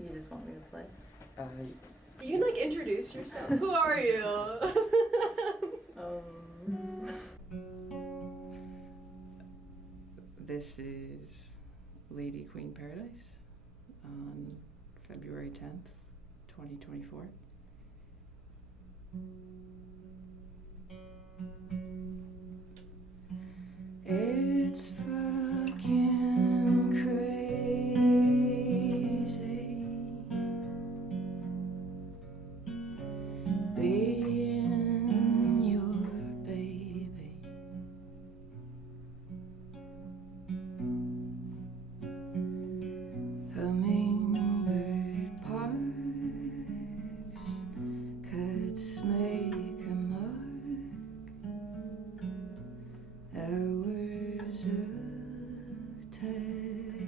You just want me to play? You like introduce yourself. Who are you? This is Lady Queen Paradise on February 10th, 2024. It's fucking crazy being your baby. Hummingbird parks could make a mark. Hours of tightening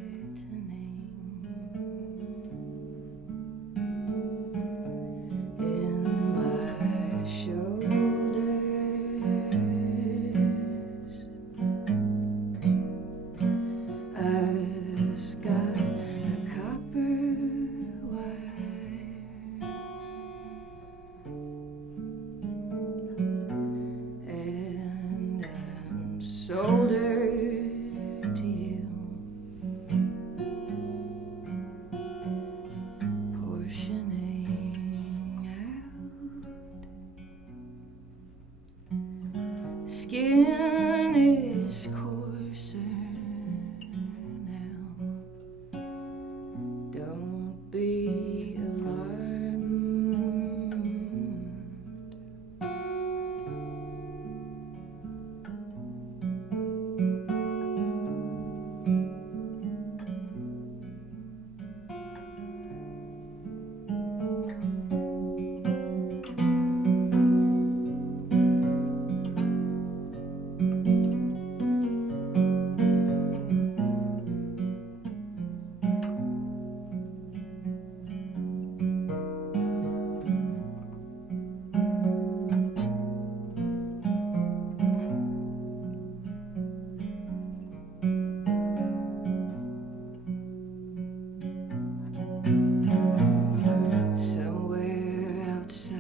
in my shoulders. I've got a copper wire and I'm soldered to you. Portioning out. Skin is coarser now. Don't be alarmed. Somewhere outside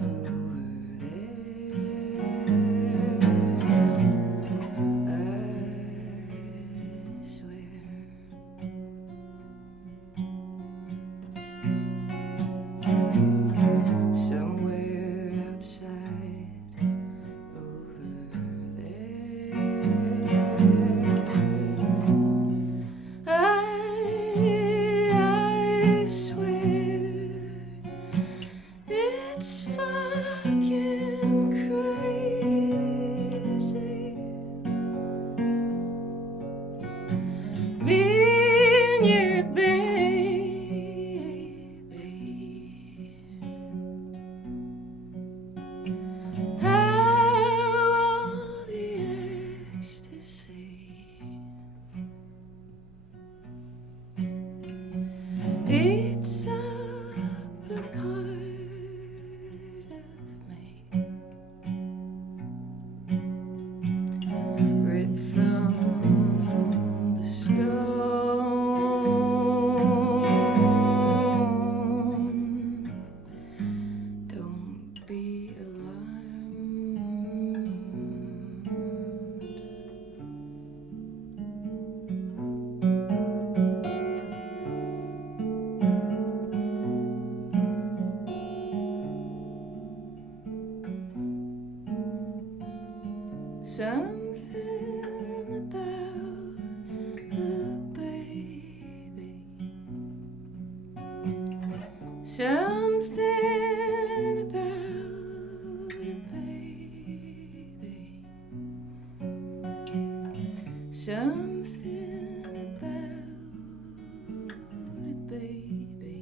over there, I swear. Somewhere outside over there, I swear it's fucking crazy. Me and your baby. How all the ecstasy. It's up a part of me, right from the stone. Don't be alarmed. Something about a baby. Something about a baby. Something about a baby.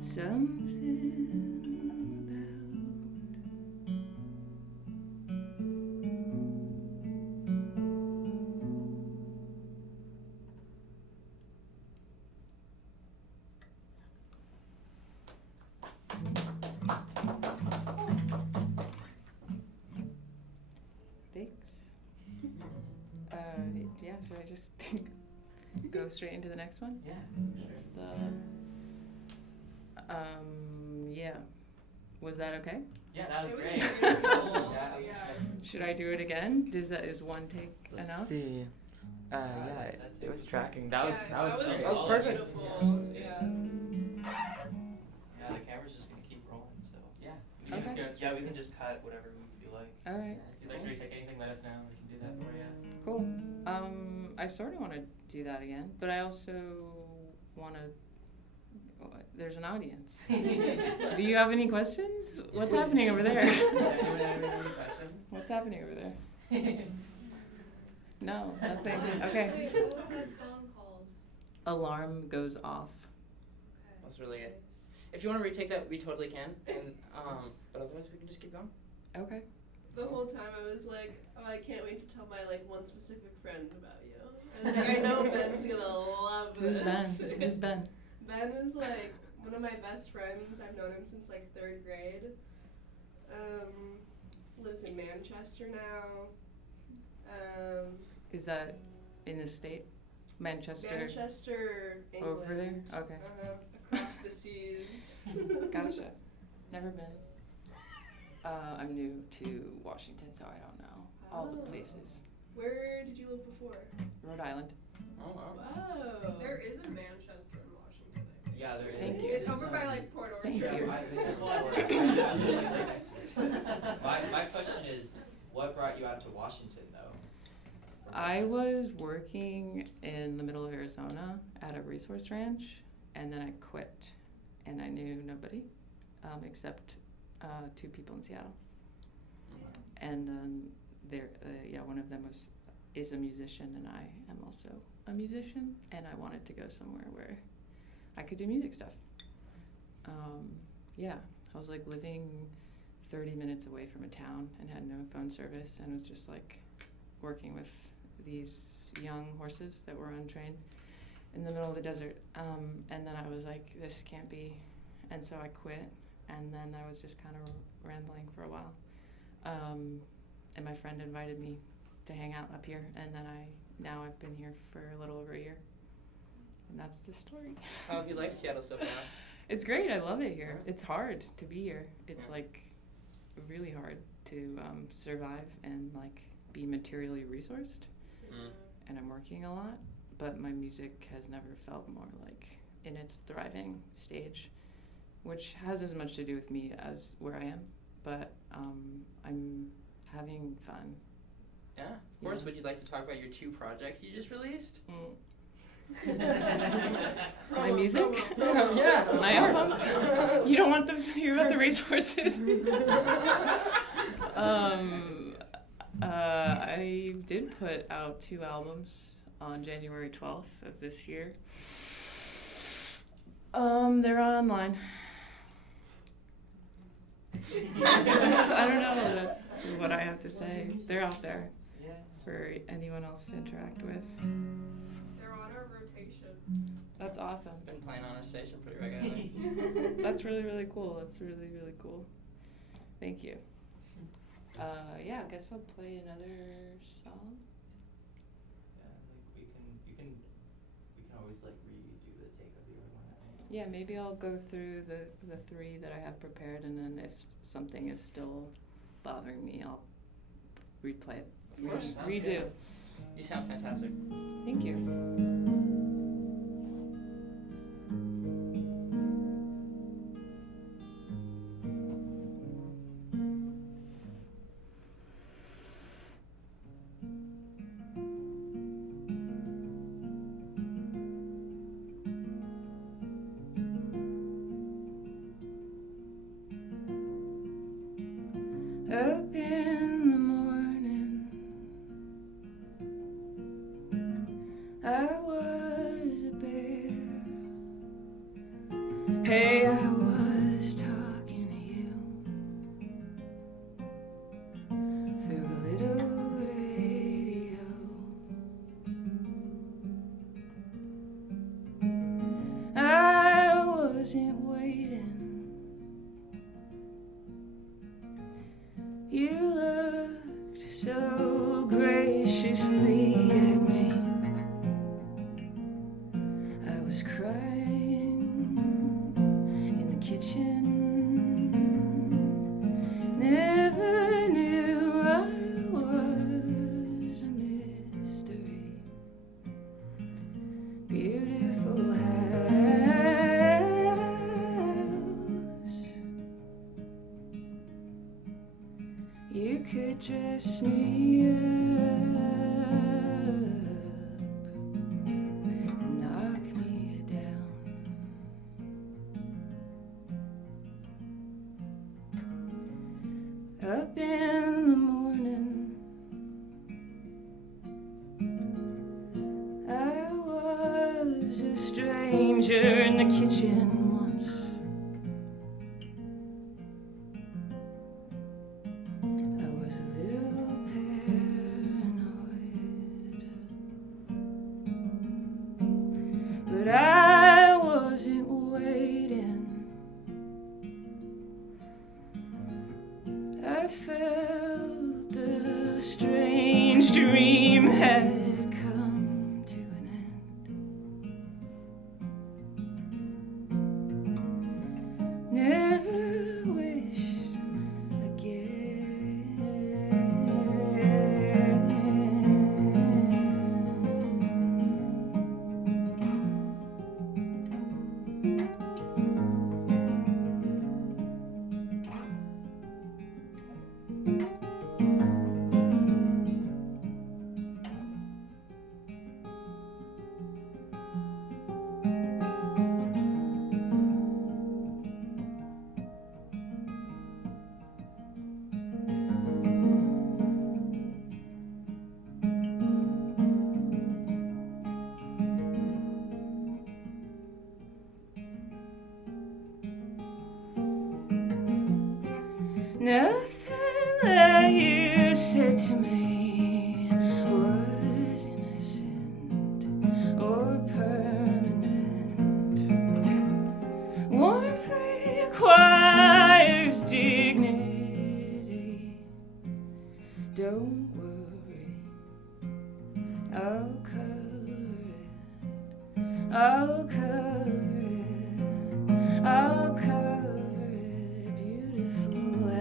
Something about. Yeah, should I just go straight into the next one? Yeah. It's yeah. Was that okay? Yeah, that was It was great. very cool. Yeah. Should I do it again? Is one take Let's enough? see. Yeah, it was tracking. That was that was perfect. Beautiful. Yeah. Yeah, the camera's just gonna keep rolling, so yeah. We Okay. can just we can just cut whatever we feel like. All right. Yeah, if you'd like to retake anything, let us know. We can do that for you. Cool. I sort of want to do that again, but I also want to. There's an audience. Do you have any questions? What's happening over there? Anyone have any questions? What's happening over there? No, nothing. Okay. Wait, what was that song called? Alarm goes off. That's really it. If you want to retake that, we totally can. And but otherwise, we can just keep going. Okay. The whole time I was like, oh, I can't wait to tell my like one specific friend about you. I was like, I know Ben's gonna love Who's this. Ben? Who's Ben? Ben is like one of my best friends. I've known him since like 3rd grade. Lives in Manchester now. Is that in the state? Manchester? Manchester, England. Over there? Okay. Across the seas. Gotcha. Never been. I'm new to Washington, so I don't know all the Oh. places. Where did you live before? Rhode Island. Oh wow. Wow. There is a Manchester in Washington, I think. Yeah, there is. Thank you. It's over by like Port Thank Orchard. you. I've been there before. My question is, what brought you out to Washington, though? I was working in the middle of Arizona at a resource ranch, and then I quit, and I knew nobody except 2 people in Seattle. And then one of them is a musician, and I am also a musician, and I wanted to go somewhere where I could do music stuff. I was like living 30 minutes away from a town and had no phone service, and was just like working with these young horses that were untrained in the middle of the desert. And then I was like, this can't be, and so I quit, and then I was just kind of rambling for a while. And my friend invited me to hang out up here, and then now I've been here for a little over a year, and that's the story. How have you liked Seattle so far? It's great. I love it here. It's hard to be here. It's like really hard to survive and like be materially resourced. And I'm working a lot, but my music has never felt more like in its thriving stage, which has as much to do with me as where I am. But I'm having fun. Yeah. Of course. Would you like to talk about your 2 projects you just released? My music? Yeah. My albums? You don't want them to hear about the racehorses? I did put out 2 albums on January 12th of this year. They're online. I don't know, that's what I have to say. They're out there for anyone else to interact with. They're on our rotation. That's awesome. Been playing on our station pretty regularly. That's really, really cool. That's really, really cool. Thank you. I guess I'll play another song. Yeah, like we can always like redo the take of the other one. Yeah, maybe I'll go through the 3 that I have prepared, and then if something is still bothering me, I'll replay it. Of course. Sounds Redo. good. You sound fantastic. Thank you. Up in the morning, I was a bear. Hey, I was talking to you through a little radio. I wasn't waiting. You looked so graciously at me. dress me up and knock me down. Up in the morning, I was a stranger in the kitchen once. I was a little paranoid, but I wasn't waiting. I felt the strange dream had come to an end. Never wished nothing that you said to me was innocent or permanent. Warmth requires dignity. Don't worry, I'll cover it. I'll cover it. I'll cover it, beautiful house.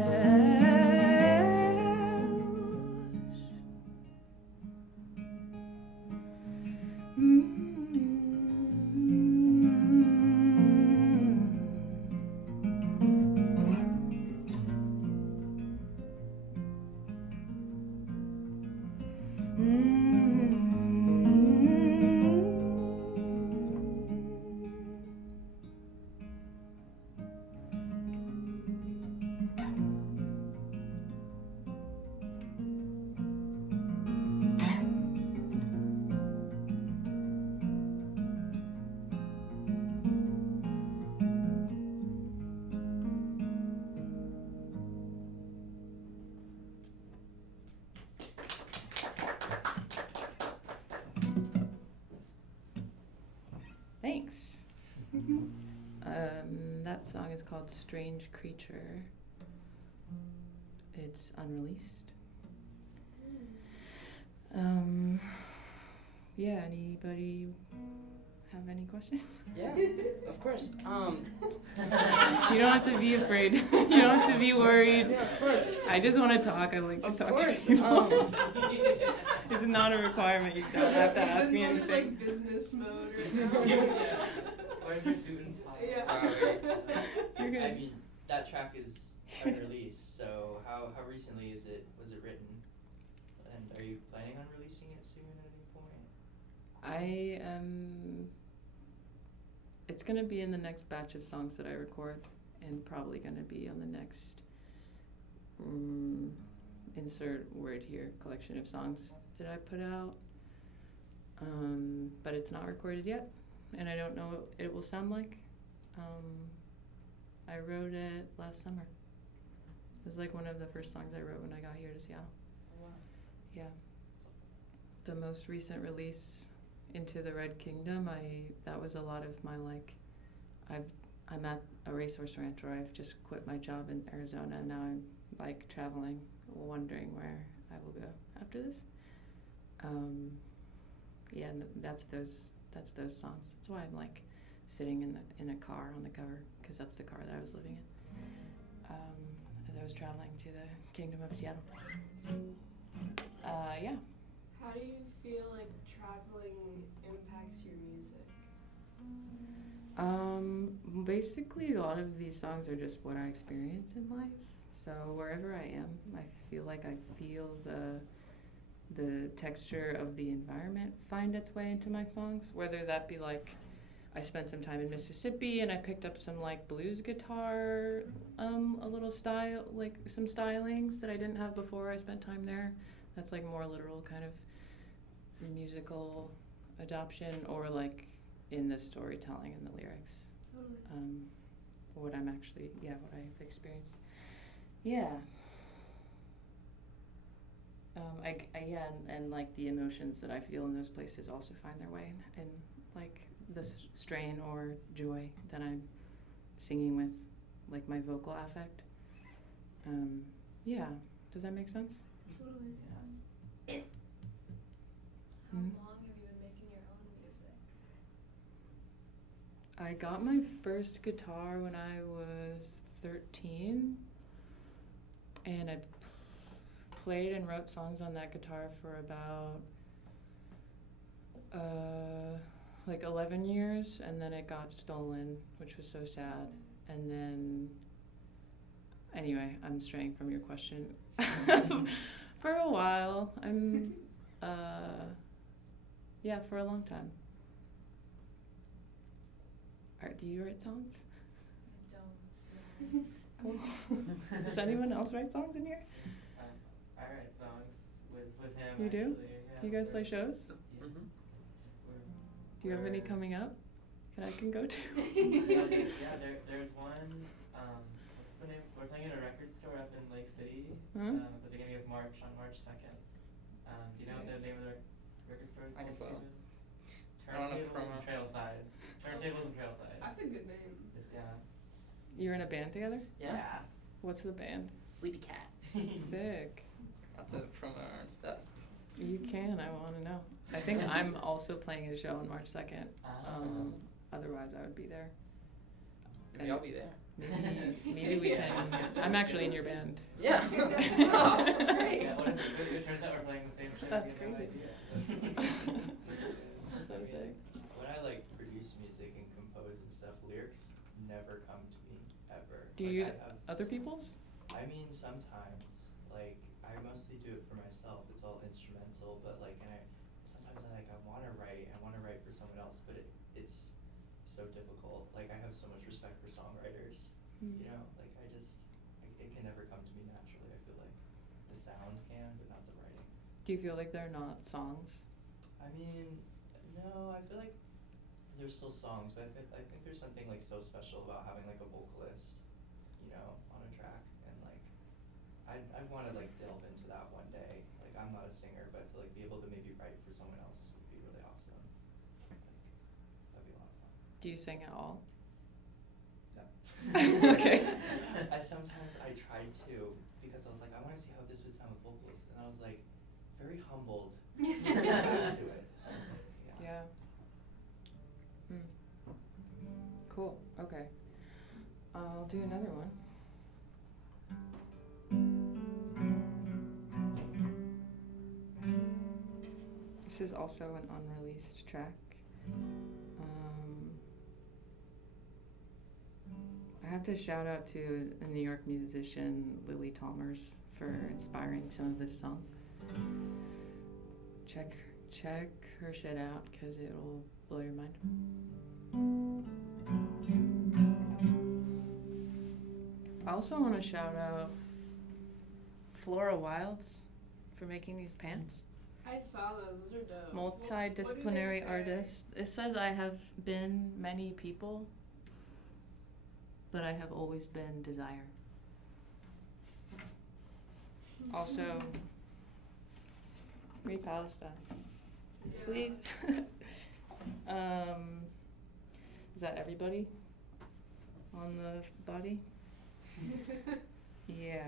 Thanks. That song is called Strange Creature. It's unreleased. Yeah, anybody have any questions? Yeah, of course. You don't have to be afraid. You don't have to be worried. Yeah, of course. I just want to talk. I like to Of talk course. to people. It's not a requirement. You don't have to ask me It's anything. like business mode right now. Or if you're suit and tie. Yeah. Sorry. You're good. I mean, that track is unreleased, so how recently was it written? And are you planning on releasing it soon at any point? I am. It's gonna be in the next batch of songs that I record, and probably gonna be on the next insert word here collection of songs that I put out. But it's not recorded yet, and I don't know what it will sound like. I wrote it last summer. It was like one of the first songs I wrote when I got here to Seattle. Oh, wow. Yeah. The most recent release, Into the Red Kingdom, that was a lot of my I'm at a racehorse ranch where I've just quit my job in Arizona, and now I'm like traveling, wondering where I will go after this. Yeah, and that's those songs. That's why I'm like sitting in a car on the cover, because that's the car that I was living in as I was traveling to the Kingdom of Seattle. Yeah. How do you feel like traveling impacts your music? Basically, a lot of these songs are just what I experience in life. So wherever I am, I feel like I feel the texture of the environment find its way into my songs, whether that be like I spent some time in Mississippi and I picked up some like blues guitar, a little style, like some stylings that I didn't have before I spent time there. That's like more literal kind of musical adoption, or like in the storytelling and the lyrics. Totally. What I'm actually, what I've experienced. Yeah. And like the emotions that I feel in those places also find their way in like the strain or joy that I'm singing with, like my vocal affect. Does that make sense? Totally. How Mhm. long have you been making your own music? I got my first guitar when I was 13, and I played and wrote songs on that guitar for about like 11 years, and then it got stolen, which was so sad. And then, anyway, I'm straying from your question. For a while, for a long time. Do you write songs? I don't. Cool. Does anyone else write songs in here? I write songs with him. You do? Actually. Yeah, Do you guys play shows? Mm-hmm. Do you have any coming up that I can go to? There's one. What's the name? We're playing at a record store up in Lake City Huh? at the beginning of March, on March 2nd. Do you know what the name of the record store is I can called? follow. Steven? I don't know, Turntables promo. and Trailsides. Turntables and Trailsides. That's a good name. Yeah. You're in a band together? Yeah. What's the band? Sleepy Cat. Sick. Lots of promo and stuff. You can, I want to know. I think I'm also playing a show on March 2nd. Fantastic. Otherwise, I would be there. Maybe I'll be there. Maybe we can. I'm actually in your band. Yeah. Oh, great. Yeah, what if it turns out we're playing the same show? That's you have no crazy. idea. So sick. When I like produce music and compose and stuff, lyrics never come to me ever. Do you use I have, other people's? I mean, sometimes. Like, I mostly do it for myself. It's all instrumental, but like, and sometimes I want to write. I want to write for someone else, but it's so difficult. Like, I have so much respect for songwriters. You know, like it can never come to me naturally. I feel like the sound can, but not the writing. Do you feel like they're not songs? I mean, no, I feel like they're still songs, but I think there's something like so special about having like a vocalist, you know, on a track, and like I want to like delve into that one day. Like, I'm not a singer, but to like be able to maybe write for someone else would be really awesome. Like, that'd be a lot of fun. Do you sing at all? No. Okay. I tried to, because I was like, I want to see how this would sound with vocals, and I was like very humbled to it. So, Yeah. Cool. Okay. I'll do another one. This is also an unreleased track. I have to shout out to a New York musician, Lily Talmers, for inspiring some of this song. Check her shit out, because it'll blow your mind. I also want to shout out Flora Wilds for making these pants. I saw those. Those are dope. Multidisciplinary What do they say? artist. It says I have been many people, but I have always been desire. Also, free Palestine, please. Is that everybody on the body? Yeah.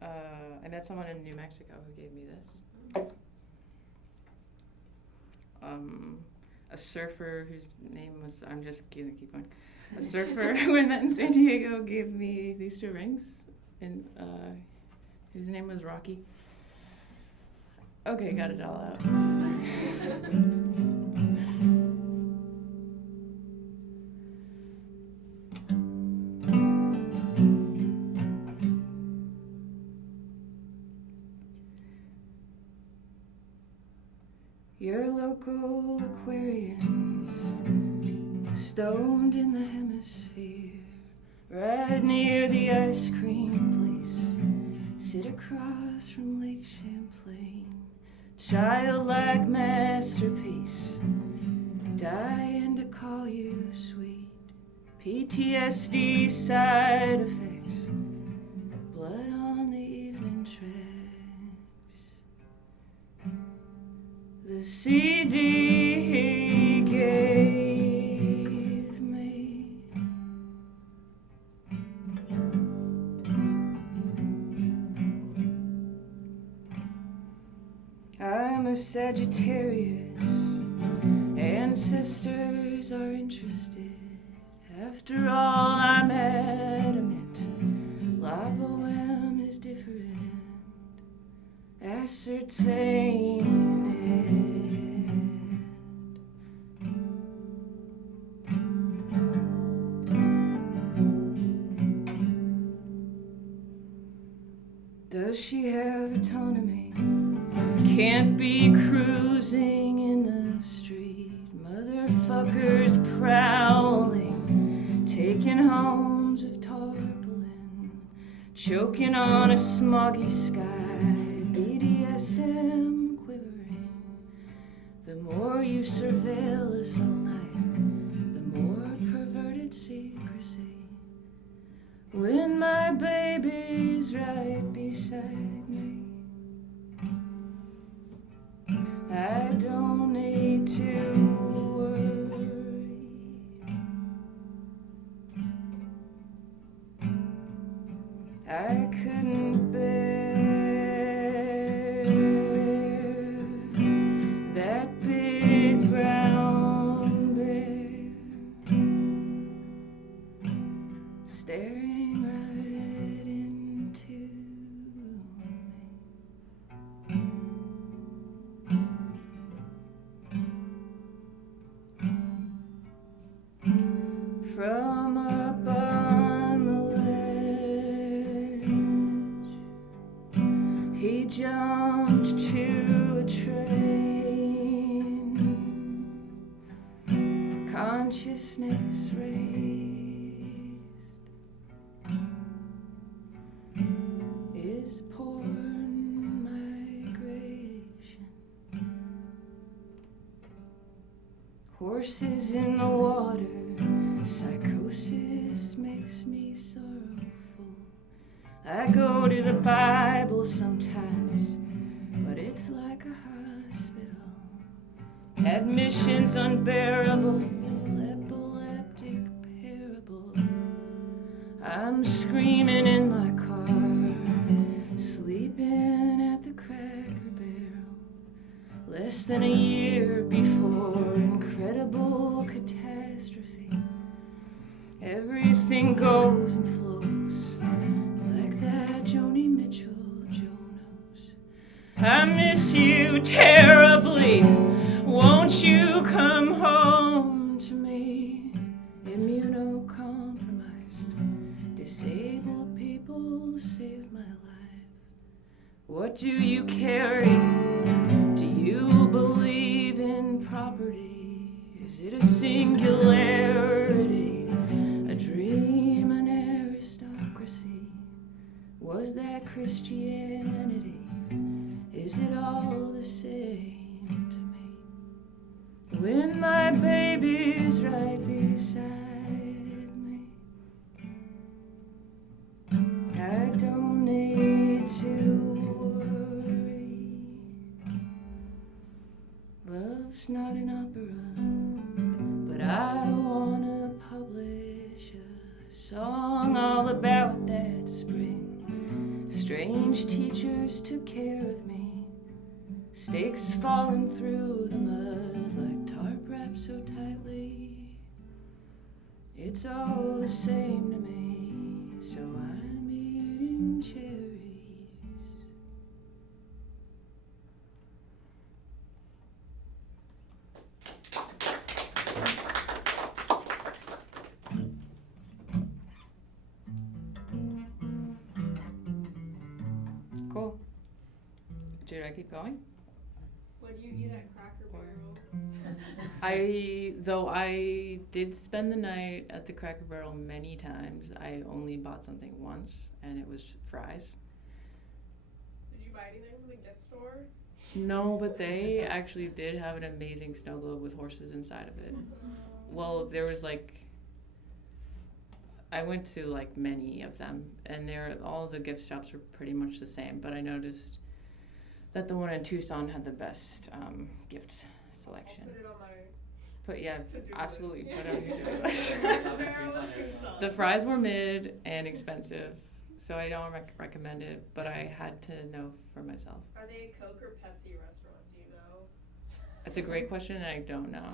I met someone in New Mexico who gave me this. A surfer whose name was, I'm just gonna keep going. A surfer who I met in San Diego gave me these two rings, and his name was Rocky. Okay, got it all out. local Aquarians, stoned in the hemisphere, right near the ice cream place, sit across from Lake Champlain, childlike masterpiece, dying to call you sweet, PTSD side effects, blood on the evening tracks. The CD he gave me. I'm a Sagittarius, ancestors are interested. After all, I'm adamant, La Boheme is different. Ascertain it. Does she have autonomy? Can't be cruising in the street. Motherfuckers prowling, taking homes of tarpaulin, choking on a smoggy sky, BDSM quivering. The more you surveil us all night, the more perverted secrecy. When my baby's right beside me, I don't need to worry. I couldn't bear that big brown bear staring right into me. From up on the ledge, he jumped to a train. Consciousness raised. Is porn migration? Horses in the water. Psychosis makes me sorrowful. I go to the Bible sometimes, but it's like a hospital. Admissions unbearable, epileptic parable. I'm screaming in my car, sleeping at the Cracker Barrel. Less than a year before incredible catastrophe. Everything goes and flows like that Joni Mitchell Jonas. I miss you terribly. Won't you come home to me? Immunocompromised, disabled people save my life. What do you carry? Do you believe in property? Is it a singularity? A dream, an aristocracy? Was that Christianity? Is it all the same to me? When my baby's right beside me, I don't need to worry. Love's not an opera, but I wanna publish a song all about that spring. Strange teachers took care of me, stakes falling through the mud like tarp wrapped so tightly. It's all the same to me, so I'm eating cherries. Cool. Should I keep going? What do you eat at Cracker Barrel? Though I did spend the night at the Cracker Barrel many times, I only bought something once, and it was fries. Did you buy anything from the gift store? No, but they actually did have an amazing snow globe with horses inside of it. Well, there was I went to many of them, and all the gift shops were pretty much the same, but I noticed that the one in Tucson had the best gift selection. I'll put it on my to-do Absolutely, list. put it on your to-do list. The fries were mid and expensive, so I don't recommend it, but I had to know for myself. Are they a Coke or Pepsi restaurant? Do you know? That's a great question, and I don't know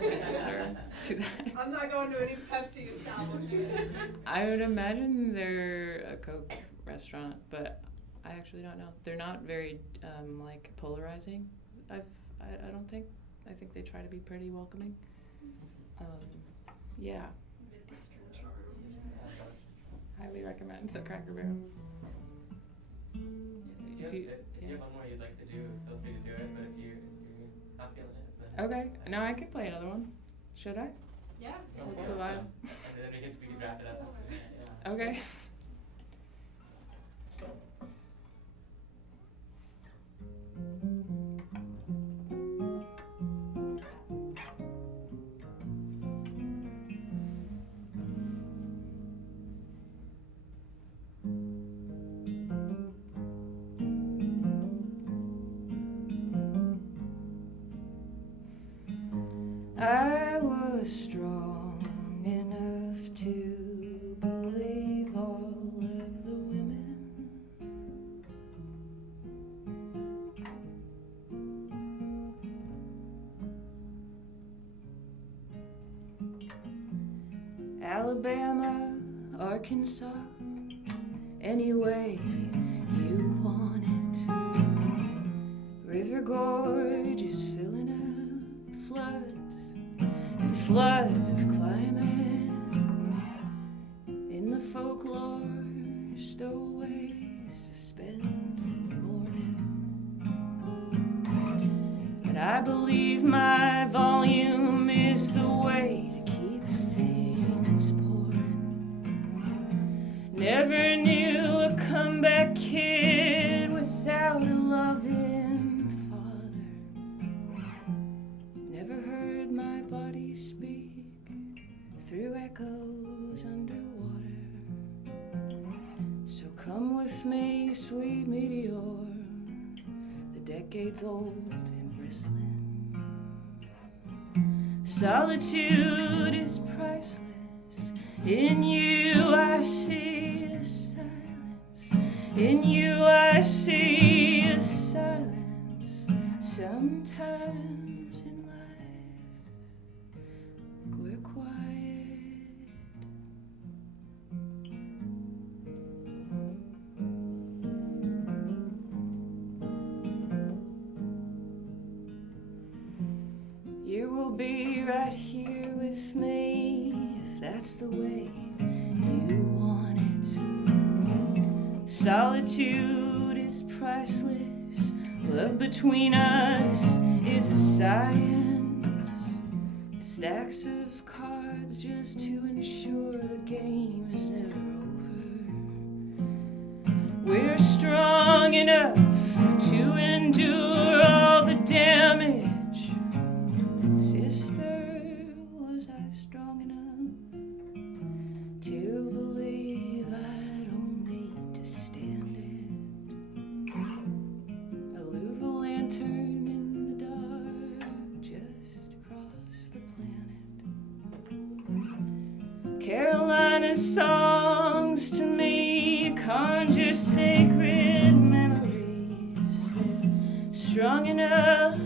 the answer to that. I'm not going to any Pepsi establishments. I would imagine they're a Coke restaurant, but I actually don't know. They're not very polarizing. I don't think. I think they try to be pretty welcoming. Yeah, Midwestern charm. highly recommend the Cracker Barrel. If you have one more you'd like to do, feel free to do it. But if you're not feeling it, then Okay, no, I can play another one. Should I? Yeah. What's Okay, the vibe? And then we could wrap it up. Yeah. Okay. I was strong enough to believe all of the women. Alabama, Arkansas, any way you want it. River Gorge is filling up, floods and floods of climate. In the folklore, stowaways to spend the morning. And I believe my volume is the way to keep things pouring. Never knew a comeback kid without a loving father. Never heard my body speak through echoes underwater. So come with me, sweet meteor, the decades old and bristling. Solitude is priceless. In you I see a silence. In you I see a silence. Sometimes in life we're quiet. You will be right here with me if that's the way you want it. Solitude is priceless. Love between us is a science. Stacks of cards just to ensure the game is never over. We're strong enough to endure all the damage. Sister, was I strong enough to believe I don't need to stand it? I leave a lantern in the dark just across the planet. Carolina songs to me conjure sacred memories. Strong enough